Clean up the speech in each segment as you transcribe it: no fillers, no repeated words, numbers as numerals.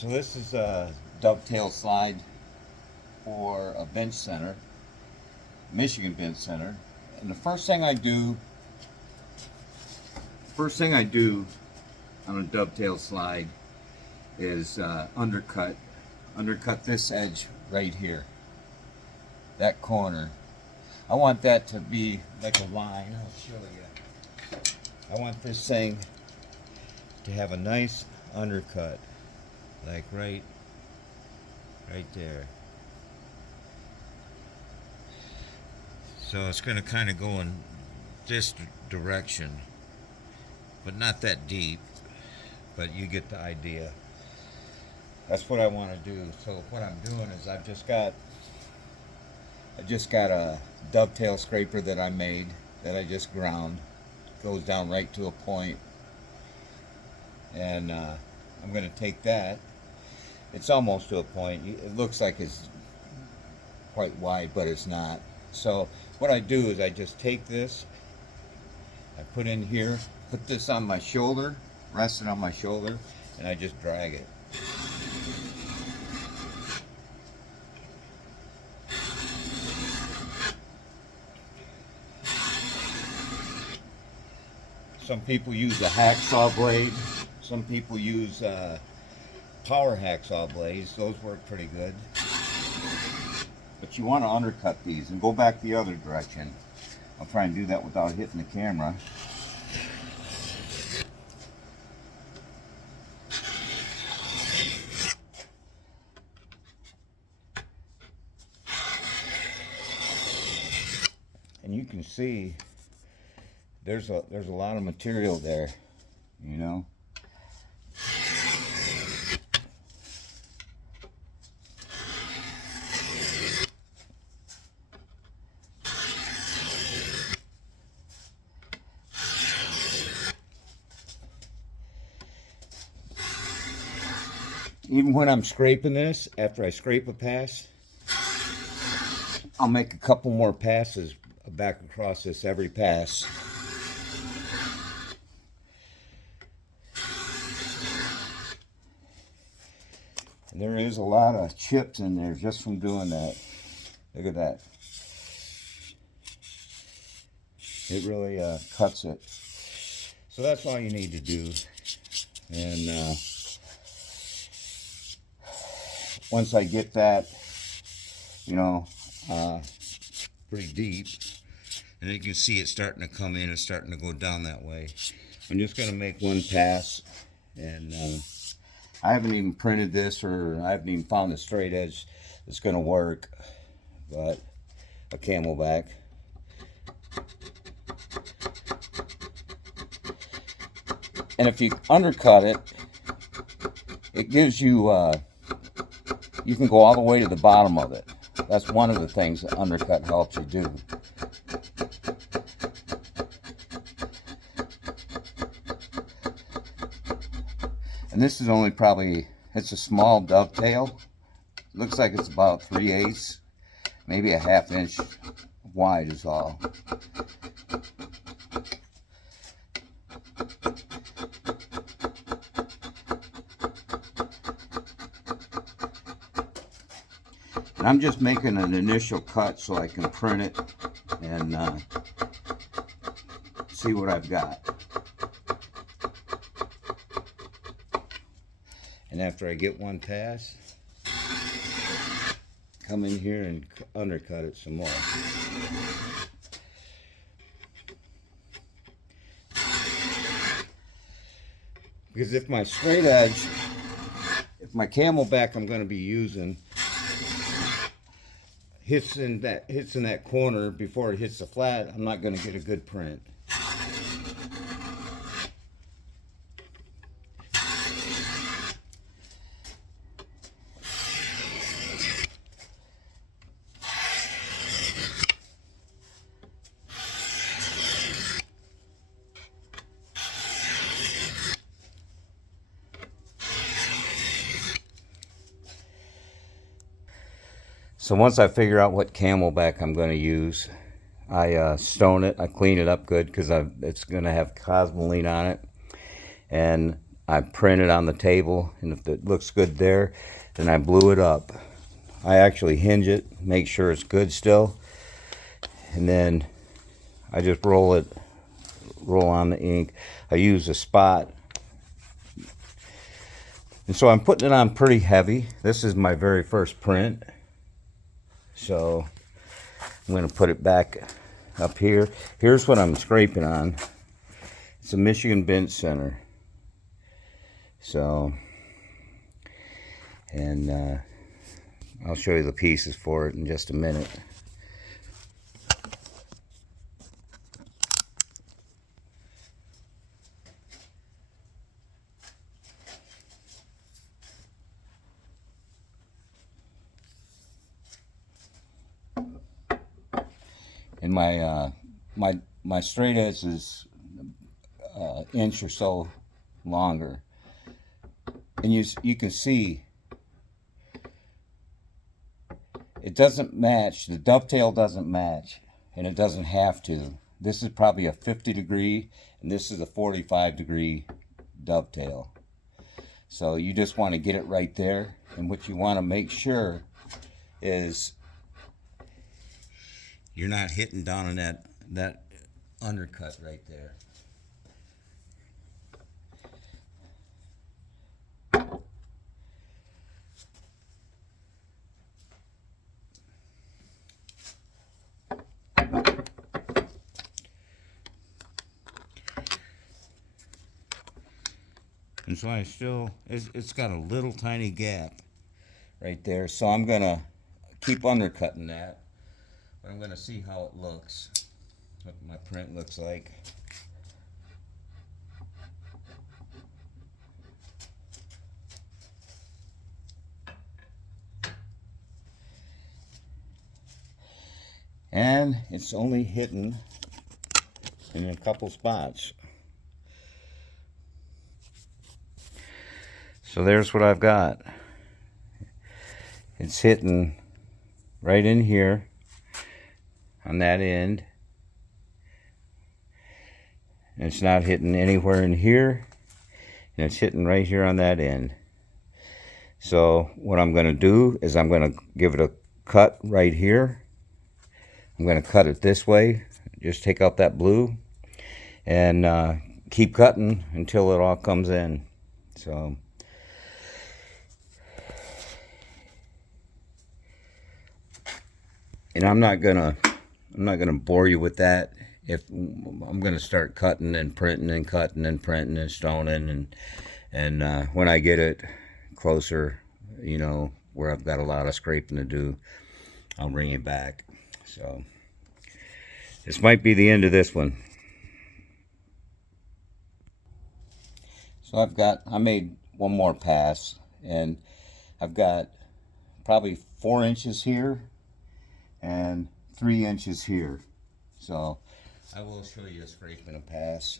So this is a dovetail slide for a bench center, Michigan bench center. And the first thing I do on a dovetail slide is undercut this edge right here, that corner. I want that to be like a line. I'll show you. I want this thing to have a nice undercut, like right there. So it's going to kind of go in this direction, but not that deep, but you get the idea. That's what I want to do. So what I'm doing is I just got a dovetail scraper that I made, that I just ground. Goes down right to a point. And I'm going to take that. It's almost to a point. It looks like it's quite wide, but it's not. So what I do is I just take this, I put in here, put this on my shoulder, rest it on my shoulder, and I just drag it. Some people use a hacksaw blade. Some people use power hacksaw blades. Those work pretty good. But you want to undercut these and go back the other direction. I'll try and do that without hitting the camera. And you can see there's a lot of material there, you know. Even when I'm scraping this, after I scrape a pass, I'll make a couple more passes back across this every pass. And there is a lot of chips in there just from doing that. Look at that. It really cuts it. So that's all you need to do. And once I get that, you know, pretty deep, and you can see it starting to come in and starting to go down that way. I'm just going to make one pass, and I haven't even printed this, or I haven't even found a straight edge that's going to work, but a camelback. And if you undercut it, it gives you, you can go all the way to the bottom of it. That's one of the things that undercut helps you do. And this is only probably, it's a small dovetail. Looks like it's about 3/8, maybe a 1/2 inch wide is all. And I'm just making an initial cut so I can print it and see what I've got. And after I get one pass, come in here and undercut it some more. Because if my straight edge, if my camelback I'm going to be using hits in that corner before it hits the flat, I'm not going to get a good print. So once I figure out what camelback I'm going to use, I stone it, I clean it up good because it's going to have cosmoline on it. And I print it on the table, and if it looks good there, then I blue it up. I actually hinge it, make sure it's good still, and then I just roll on the ink. I use a spot, and so I'm putting it on pretty heavy. This is my very first print, so I'm going to put it back up here. Here's what I'm scraping on. It's a Michigan Bench Center. So, and I'll show you the pieces for it in just a minute. And my straight edge is an inch or so longer, and you can see it doesn't match. The dovetail doesn't match, and it doesn't have to. This is probably a 50 degree, and this is a 45 degree dovetail. So you just want to get it right there, and what you want to make sure is you're not hitting down on that undercut right there. And so it's got a little tiny gap right there. So I'm gonna keep undercutting that. But I'm gonna see how it looks, what my print looks like. And it's only hitting in a couple spots. So there's what I've got. It's hitting right in here on that end. And it's not hitting anywhere in here. And it's hitting right here on that end. So what I'm going to do is I'm going to give it a cut right here. I'm going to cut it this way. Just take out that blue. And keep cutting until it all comes in. So... And I'm not gonna bore you with that. If I'm gonna start cutting and printing and cutting and printing and stoning, and when I get it closer, you know, where I've got a lot of scraping to do, I'll bring it back. So this might be the end of this one. So I made one more pass, and I've got probably 4 inches here and 3 inches here. So I will show you a scraping a pass.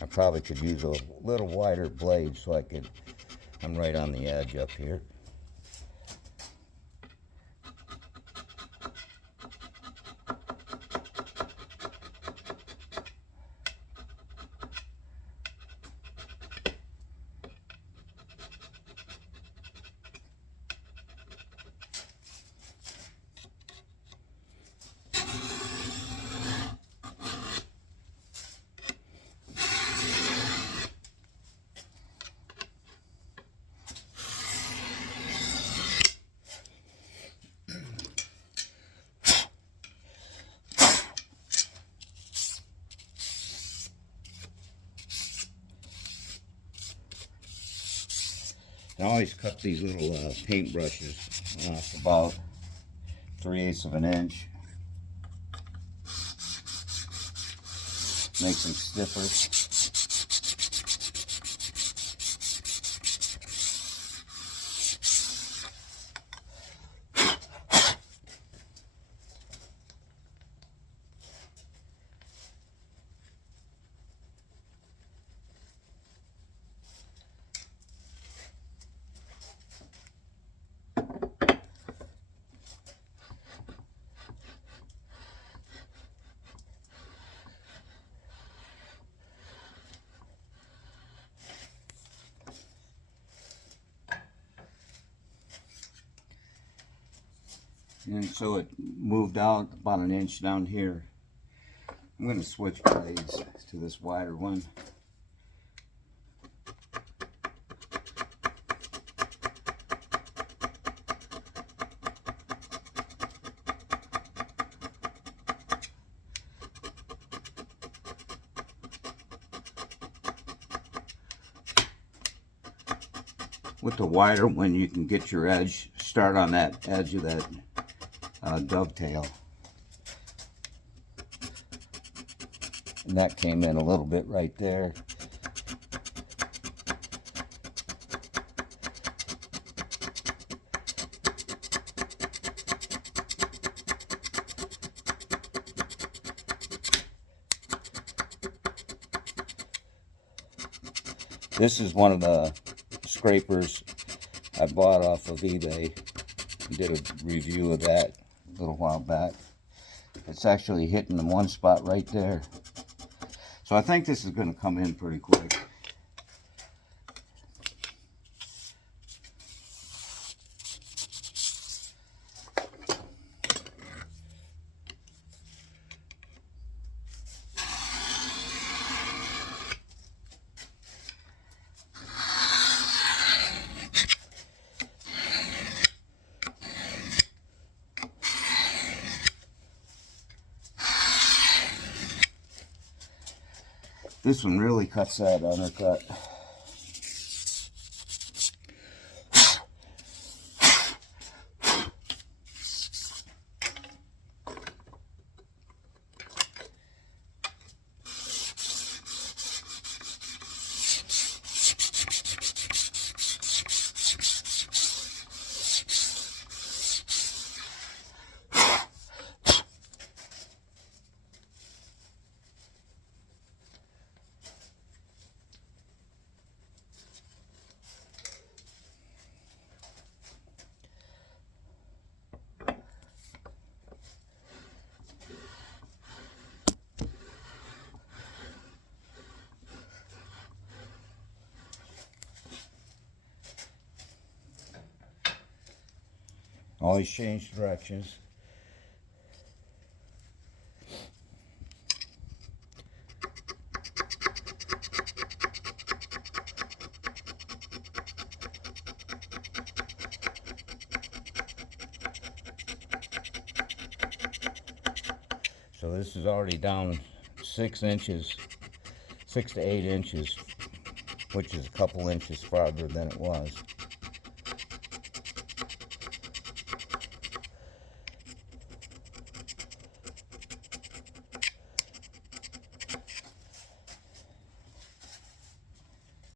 I probably could use a little wider blade so I'm right on the edge up here. I always cut these little paint brushes off about 3/8 of an inch. Makes them stiffer. And so it moved out about an inch down here. I'm going to switch blades to this wider one. With the wider one, you can get your edge, start on that edge of that dovetail. And that came in a little bit right there. This is one of the scrapers I bought off of eBay. I did a review of that a little while back. It's actually hitting the one spot right there. So I think this is going to come in pretty quick. This one really cuts that undercut. Always change directions. So this is already down 6 inches, 6 to 8 inches, which is a couple inches farther than it was.